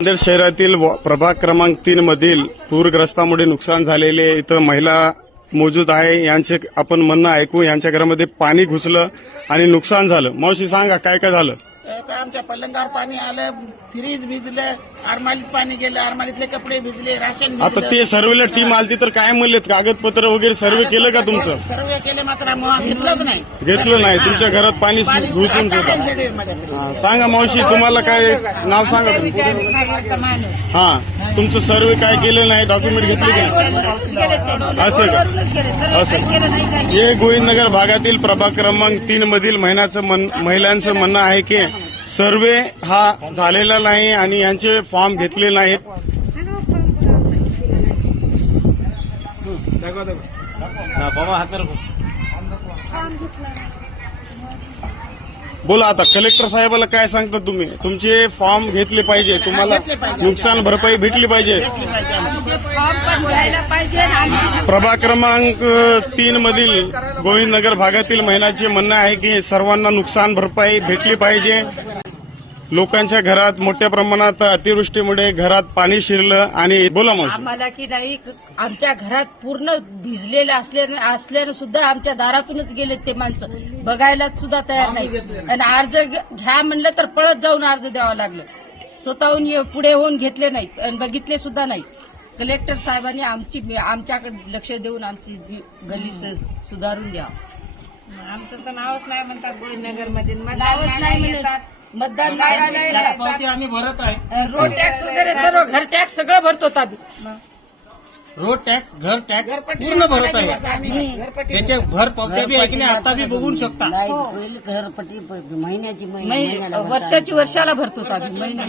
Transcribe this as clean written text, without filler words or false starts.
नांदेड शहरातील प्रभाग क्रमांक 3 मधील पूरग्रस्तामुळे नुकसान झालेले इथं महिला मौजूद आहे. यांचे आपण म्हणणं ऐकू. यांच्या घरामध्ये पाणी घुसलं आणि नुकसान झालं. मावशी सांगा काय काय झालं. आमच्या पलंगावर पाणी आलं, फ्रीज भिजलं, आरमालीत पाणी गेलं, आरमालीतले कपडे भिजले, राशन आता ते सर्वेला टीम आलती तर काय म्हणलेत, कागदपत्र वगैरे सर्वे केलं का तुमचं? सर्वे केले मात्र घेतलंच नाही. घेतलं नाही. तुमच्या घरात पाणी घुसून होतं. सांगा मावशी तुम्हाला काय नाव सांगा. हा तुमचं सर्वे काय केलं नाही, डॉक्युमेंट घेतले की असं का? असं हे गोविंदनगर भागातील प्रभाग क्रमांक 3 मधील महिलांचं म्हणणं आहे की सर्वे हा झालेला नाही आणि यांचे फॉर्म घेतले नाहीत. बोला आता कलेक्टर साहेबाला काय सांगता तुम्ही. तुमचे फॉर्म घेतले पाहिजे, तुम्हाला नुकसान भरपाई भेटली पाहिजे. प्रभाग क्रमांक 3 मधील गोविंदनगर भागातील महिलांचे म्हणणं आहे की सर्वांना नुकसान भरपाई भेटली पाहिजे. लोकांच्या घरात मोठ्या प्रमाणात अतिवृष्टीमुळे घरात पाणी शिरलं आणि बोला मावशी. आम्हाला की नाही आमच्या घरात पूर्ण भिजलेलं असल्यानं सुद्धा आमच्या दारातूनच गेले ते माणसं, बघायला सुद्धा तयार नाही. आणि अर्ज घ्या म्हणलं तर पळत जाऊन अर्ज द्यावा लागलं. स्वतःहून पुढे होऊन घेतले नाहीत आणि बघितले सुद्धा नाहीत. कलेक्टर साहेबांनी आमच्याकडे लक्ष देऊन आमची गल्ली सुधारून द्या. आमचं तर नावच नाही म्हणतात गोविंदनगरमध्ये. नावच नाही म्हणतात. मतदान मागायला आम्ही भरत आहे. रोड टॅक्स वगैरे सर्व घर टॅक्स सगळं भरतो आम्ही. रोड टॅक्स, घर टॅक्स पूर्ण भरत आहे. त्याच्या भर पावत्या बी आहे की नाही आता बी बघू शकता. वर्षाची वर्षाला भरतो आम्ही.